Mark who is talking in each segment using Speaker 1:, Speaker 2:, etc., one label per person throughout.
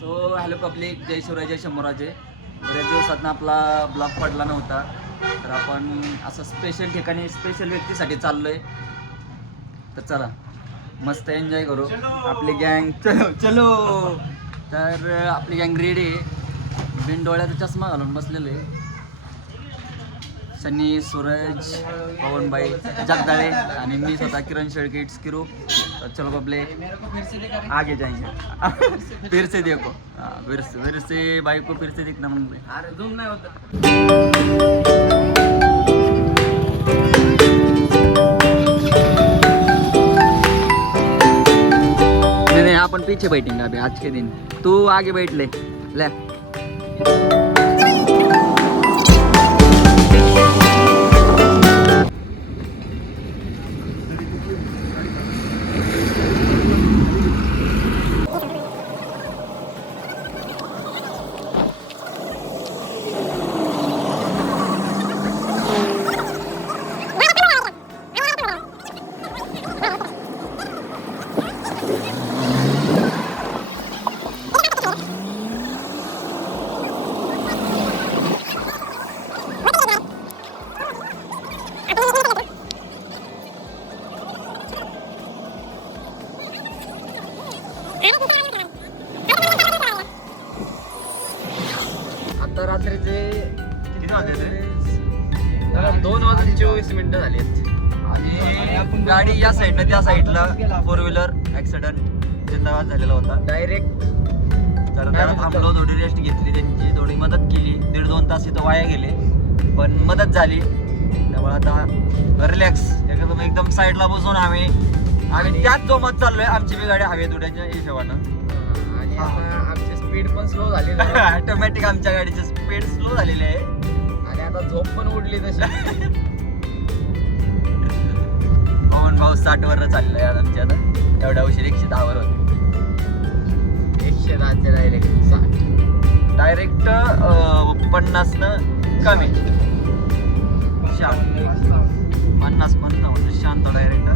Speaker 1: तो hello public जय शिवराय जय शंभूराजे. बऱ्याच दिवसातनं आपला ब्लॉग पडला नव्हता. तर आपण असं स्पेशल ठिकाणी स्पेशल व्यक्तीसाठी चाललो आहे तर चला मस्त एन्जॉय करू. आपली गँग चलो चलो! तर आपली गँग रेडी आहे बिन डोळ्याचा चष्मा घालून बसलेले आहे. सनी सूरज पवनबाई जगदाळे आणि मी स्वतः किरण शेळके इट्स किरू. चलो बबले आगे जाएंगे फिर से देखो. फिर से फिर से बाइक को फिर से दिखना मुंबई
Speaker 2: नहीं
Speaker 1: अपन पीछे बैठेंगे अभी आज के दिन. तू आगे बैठ ले. ले.
Speaker 2: आता रात्रीचे
Speaker 1: किती वाजले
Speaker 2: दोन वाजून चोवीस मिनिटं झालीत.
Speaker 1: आणि गाडी या साईडनं त्या साईडला फोर व्हीलर ऍक्सिडेंट जिंदाबाद झालेला होता.
Speaker 2: डायरेक्ट
Speaker 1: तर त्याला थांबलो थोडी रेस्ट घेतली त्यांची थोडी मदत केली. दीड दोन तास इथं वाया गेले पण मदत झाली. त्यामुळे आता रिलॅक्स एकदम एकदम साईडला बसून आम्ही आम्ही त्याच जोमात चाललोय आमची बी गाडी हवेत उड्याच्या हिशोबानं
Speaker 2: आणि आता आमची स्पीड पण स्लो झाली जरा.
Speaker 1: ऑटोमॅटिक आमच्या गाडीची स्पीड स्लो झालेली आहे.
Speaker 2: आणि आता झोप पण उडली तशी.
Speaker 1: पवन भाऊ साठ वर चाललोय आज आमच्या आता. एवढ्या उशीर एकशे दहा वर होते.
Speaker 2: एकशे दहाचे डायरेक्ट साठ.
Speaker 1: डायरेक्ट पन्नास न कमी. शांत. पन्नास म्हणजे शांत डायरेक्ट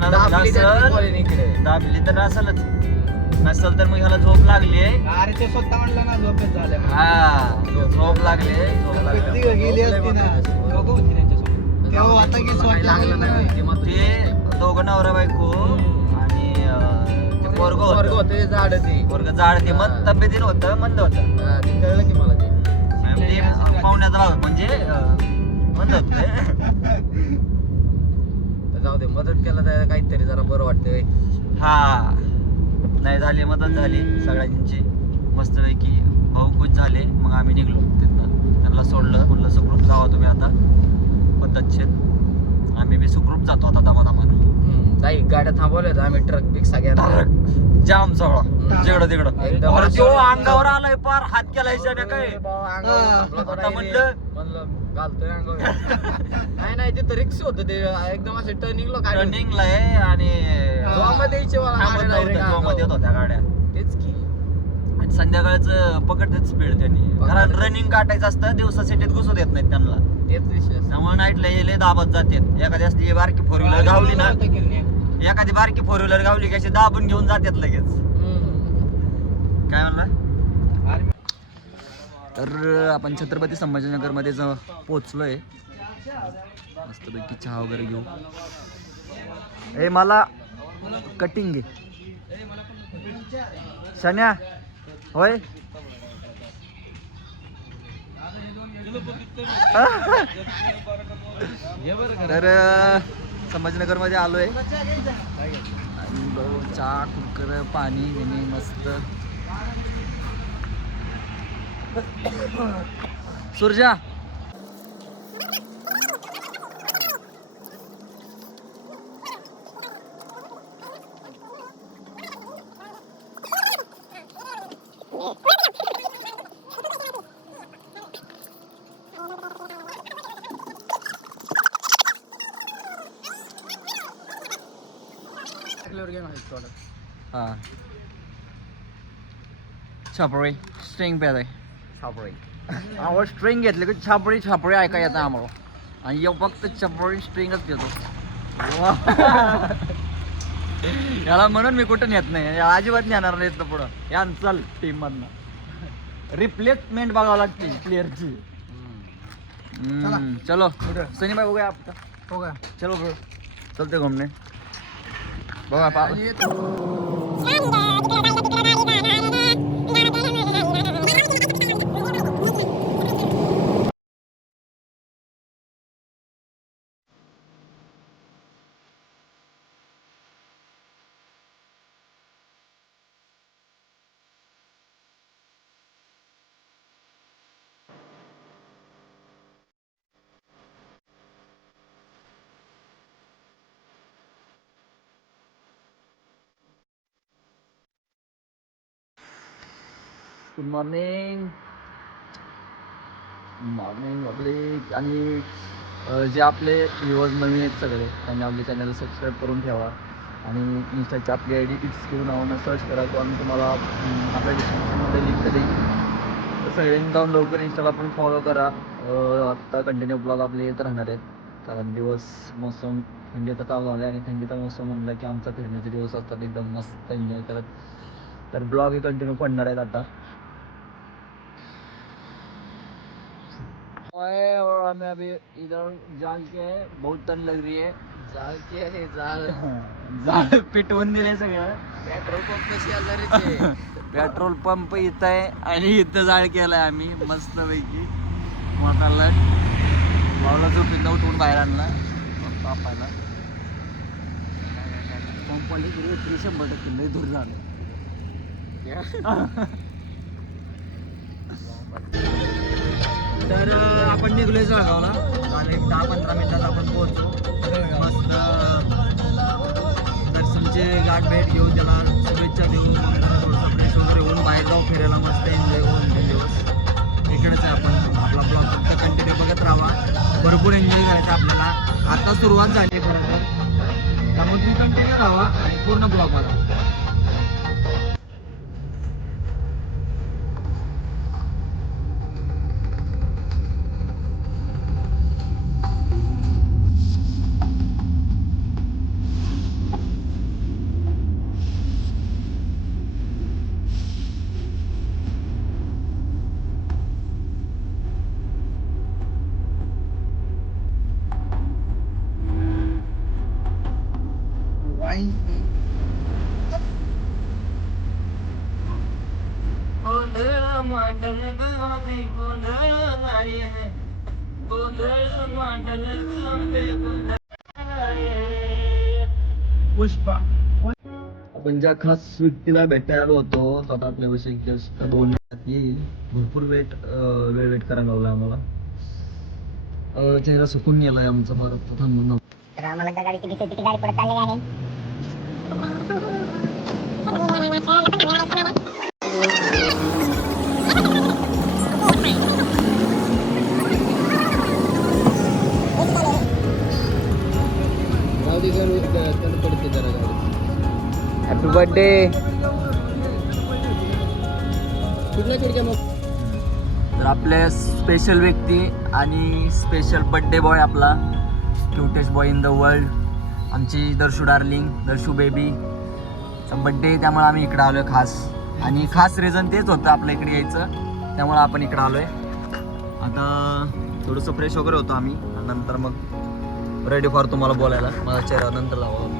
Speaker 2: करताना दाबली इकडे.
Speaker 1: दाबली तर असेलच. नसेल तर मग ह्याला झोप लागली.
Speaker 3: अरे ते स्वतः म्हणलं ना झोपेत झाल्या
Speaker 1: हा झोप लागली. झोप लागली.
Speaker 3: किती गेली असती ना. दोघं होती त्यांच्यासोबत? तेव्हा आता की स्वतः
Speaker 2: लागलं नाही. ते मग
Speaker 1: ते दोघं नवरा बायको आणि ते पोरग होत.
Speaker 2: झाड ते
Speaker 1: पोरग ते मग तब्येतीनं होतं मंद होतं.
Speaker 2: हा, ते कळलं की मला ते.
Speaker 1: म्हणजे पाहुण्याचा भाग म्हणजे मंद होत.
Speaker 2: जाऊ दे मदत केलं तर काहीतरी जरा बरं वाटतंय
Speaker 1: हा. नाही झाली मदत झाली सगळ्यांची. मस्तपैकी भाऊ खुश झाले मग आम्ही निघलो तिथनं. त्यांना सोडलं म्हणलं सुखरूप जावा तुम्ही आता. पद्धतशीर. आम्ही बी सुखरूप जातो आता दमादमानं.
Speaker 2: काही गाड्या थांबवल्या होत्या. आम्ही ट्रक बिक सगळ्या
Speaker 1: जाम सगळा. जिकडं तिकडं.
Speaker 2: एकदम
Speaker 1: अरे
Speaker 2: असं-
Speaker 1: तो अंगावर आलाय पार. हात केलाय काय? आता म्हणलं-
Speaker 2: म्हणलं घालतोय अंगावर. नाही नाही तिथं रिक्स होतं ते. एकदम असे टर्निंगला गाडी होती.
Speaker 1: रनिंगला आहे आणि
Speaker 2: जोरामध्ये यायचे मला
Speaker 1: थांबत
Speaker 2: गाड्या direct.
Speaker 1: नव्हत्या, जोरामध्ये येत
Speaker 2: अंगावर.
Speaker 1: होत्या गाड्या.
Speaker 2: तेच की.
Speaker 1: आणि संध्याकाळचं पकडतात स्पीड त्यांनी. कारण. रनिंग काटायचं असतं दिवसा सिटीत घुसू देत नाहीत त्यांना.
Speaker 2: तेच विषय.
Speaker 1: त्यामुळे नाईटला येले दाबत जातात. एखादी असली बारकी फोर व्हीलर गावली ना एखादी बारकी फोर व्हीलर गावली की अशी दाबून घेऊन जातात लगेच. काय म्हणला? तर आपण छत्रपती संभाजीनगरमध्ये ज- पोहोचलोय मस्तपैकी चहा वगैरे घेऊ. ए मला कटिंग घे. शन्या होय? तर संभाजीनगरमध्ये आलोय आणि बघू चहा कुकर पाणी घेणे मस्त. सुरजा
Speaker 2: product.
Speaker 1: Choppery, string belly.
Speaker 2: सापळे
Speaker 1: आवड स्ट्रिंग घेतले की छापडी छापडी ऐका येतं आम्हाला आणि यो फक्त छपडी स्ट्रिंगच घेतो वा. याला म्हणून मी कुठं नेत नाही. याला अजिबात नेणार नाही इथनं पुढं. या चल टीम मधनं. रिप्लेसमेंट बघावं लागते प्लेअरची चलो. सनी भाई बघूया आपका
Speaker 3: हो का?
Speaker 1: चलो ब्रो चलते घूमने बघा पा गुड मॉर्निंग मॉर्निंग पब्लिक आणि जे आपले व्ह्युअर्स नवीन आहेत सगळे त्यांनी आपले चॅनल सबस्क्राईब करून ठेवा. आणि इन्स्टाची आपली आय डी टिक्स घेऊन नावानं सर्च करा तो आम्ही तुम्हाला आपल्या डिस्क्रिप्शनमध्ये लिंक देईल. तर सगळ्यांनी जाऊन लवकर इन्स्टाला पण फॉलो करा. आत्ता कंटिन्यू ब्लॉग आपले येत राहणार आहेत. कारण दिवस मोसम थंडीचा चालू झाला आणि थंडीचा मोसम म्हणलं की आमचा फिरण्याचे दिवस असतात एकदम मस्त एन्जॉय करत. तर ब्लॉग हे कंटिन्यू पडणार आहेत आता. ओए, और हमें अभी इधर जाल के है बहुत ठंड लग रही है।
Speaker 2: जाळ की? आहे जाळ
Speaker 1: जाळ पेटवून दिले सगळं
Speaker 2: पेट्रोल पंप शेजारीचे
Speaker 1: पेट्रोल पंप इथं आहे आणि इथं जाळ केलाय आम्ही मस्त पैकी मोठाला भाऊला झोपीत उठून बाहेर आणला पापाला पंपाला गेले तरी शंभर टक्के लई दूर झालं तर आपण निघलोय जळगावला. आणि एक दहा पंधरा मिनिटात आपण पोहोचू. मस्त दर्शनचे गाठ भेट घेऊ त्याला शुभेच्छा देऊ फ्रेश वगैरे होऊन बाहेर जाऊ फिरायला मस्त एन्जॉय होऊन दिवस. इकडेच आहे आपण आपला ब्लॉग फक्त कंटिन्यू बघत राहा. भरपूर एन्जॉय करायचा आपल्याला. आता सुरुवात झाली खरं तर. त्यामुळे तुम्ही कंटिन्यू राहा आणि पूर्ण ब्लॉग बघा. पुष्पा. आपण ज्या खास व्यक्तीला भेटायला होतो स्वतः आपल्याविषयी जस्ट बोलण्यात येईल. भरपूर वेट वेळ वेट करायला लागला आम्हाला. अं, चेहरा सुकून गेलाय आमचा परत थांबून
Speaker 4: तर आम्हाला त्या गाडीची भीती होती, ती गाडी परत आलेली आहे.
Speaker 2: कुठे तर
Speaker 1: आपले स्पेशल व्यक्ती आणि स्पेशल बड्डे बॉय आपला. Cutest boy in the world आमची Darshu darling Darshu baby birthday त्यामुळे आम्ही इकडे आलोय खास. आणि खास रिझन तेच होतं आपल्या इकडे यायचं. त्यामुळे आपण इकडे आलोय. आता थोडंसं फ्रेश वगैरे होतो आम्ही. नंतर मग रेडी फॉर तुम्हाला बोलायला. माझा चेहरा नंतर लावा.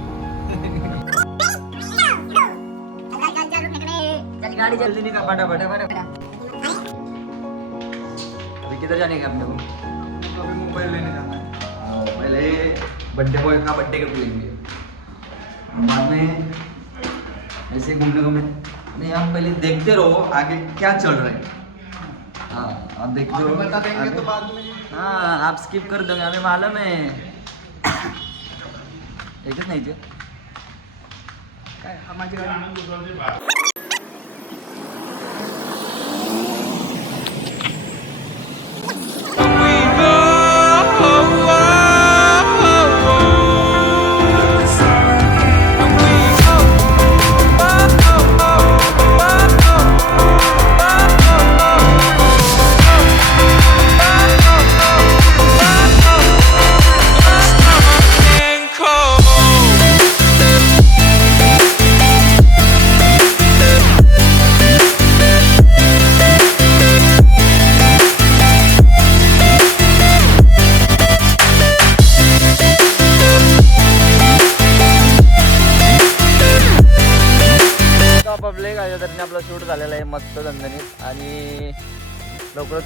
Speaker 1: गाड़ी जल्दी निकाल अभी किधर जाने का अपने को
Speaker 3: अभी मोबाइल लेने जाना है
Speaker 1: पहले बर्थडे बॉय का बर्थडे गिफ्ट लेंगे बाद में ऐसे घूमने को मिल नहीं आप पहले देखते रहो. आगे क्या चल रहा है? हाँ आप देखते रहो.
Speaker 3: बता देंगे तो बाद में.
Speaker 1: हाँ आप स्किप कर दोगे. हमें मालूम है. एकच नाही
Speaker 3: काय माझी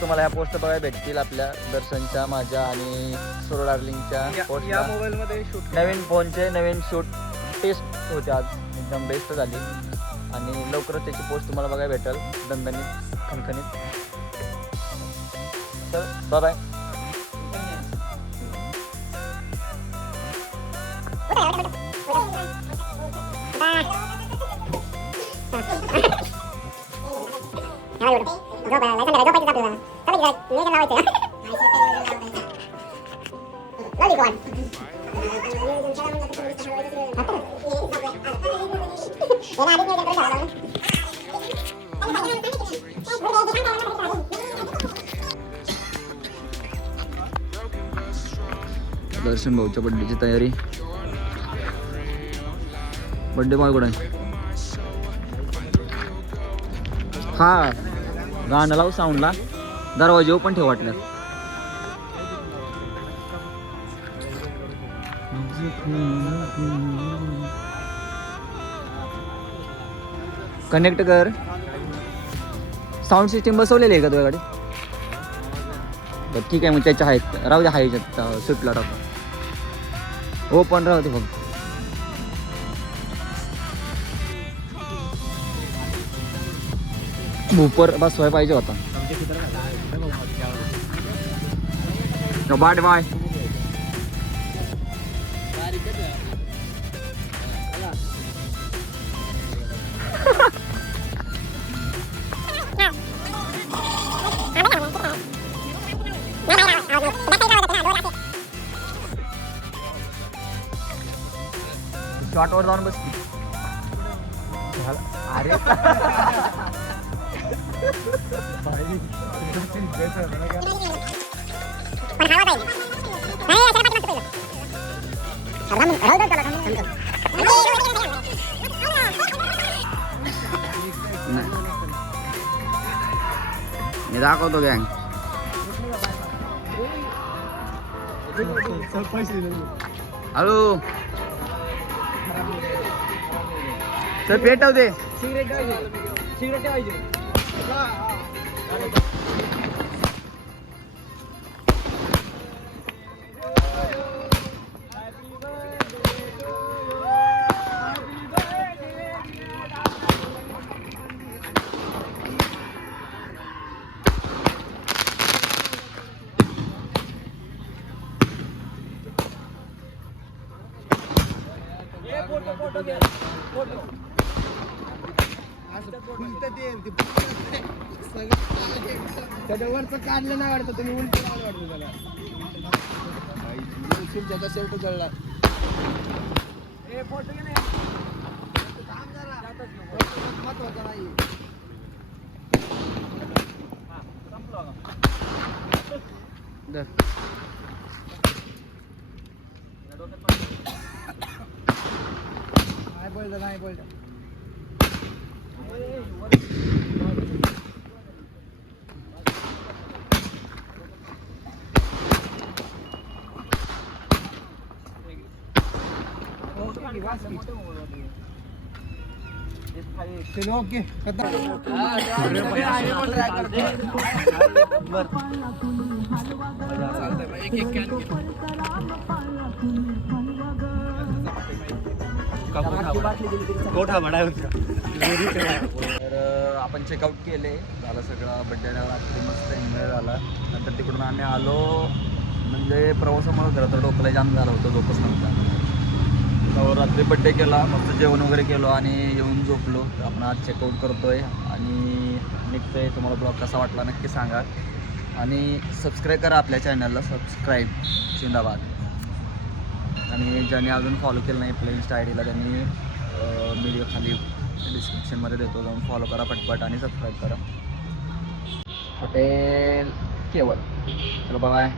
Speaker 1: तुम्हाला ह्या पोस्ट बघायला भेटतील आपल्या दर्शनच्या माझ्या आणि सुरो डार्लिंगच्या पोस्टला
Speaker 3: मोबाईल मध्ये शूट
Speaker 1: नवीन फोनचे नवीन शूट टेस्ट होते आज. एकदम बेस्ट झाली. आणि लवकरच त्याची पोस्ट तुम्हाला बघायला भेटेल. दणदणीत खणखणीत. तर बाय बाय दर्शन भाऊच्या बड्डेची तयारी बड्डे बॉय कुठे आहे? हा गाणं लावू साऊंडला दरवाजे पण ठेव वाटल्यास कनेक्ट कर. साऊंड सिस्टीम बसवलेली आहे का तुझ्याकडे? बरं ठीक आहे मग त्याच्या आहेत. राहू दे हाय स्विफ्टला टाकू हो पण राहू दे. फक्त. भूपर बसवाय पाहिजे होता. बाय बाय शॉर्टवर जाऊन बस अरे. मी दाखवतो गँग हॅलो सर पेटव दे
Speaker 3: सिगरेट सिगरेट त्याच्यावरचं काढलं नाही वाटतं? तुम्ही उलट लावलं वाटतं त्याला? तुमच्या शेवट जळला. महत्त्वाचा नाही नाही बोलतं नाही बोलतं चलो ओके
Speaker 1: तर आपण चेकआउट केले. झालं सगळं. बड्डे रात्री मस्त एन्जॉय झाला. नंतर तिकडून आम्ही आलो. म्हणजे प्रवासामुळे खरं तर डोकला जाम झालं होतं. झोपच नव्हता. रात्री बड्डे केला मस्त जेवण वगैरे केलो आणि येऊन झोपलो. आपण आज चेकआउट करतोय आणि निघतोय. तुम्हाला ब्लॉग कसा वाटला नक्की सांगा. आणि सबस्क्राईब करा आपल्या चॅनलला सबस्क्राईब जिंदाबाद. आणि ज्यांनी अजून फॉलो केलं नाही आपल्या इन्स्टा आय डीला त्यांनी व्हिडिओ खाली डिस्क्रिप्शनमध्ये देतो. जाऊन फॉलो करा पटपट आणि सबस्क्राईब करा. हॉटेल केवळ. चलो बाय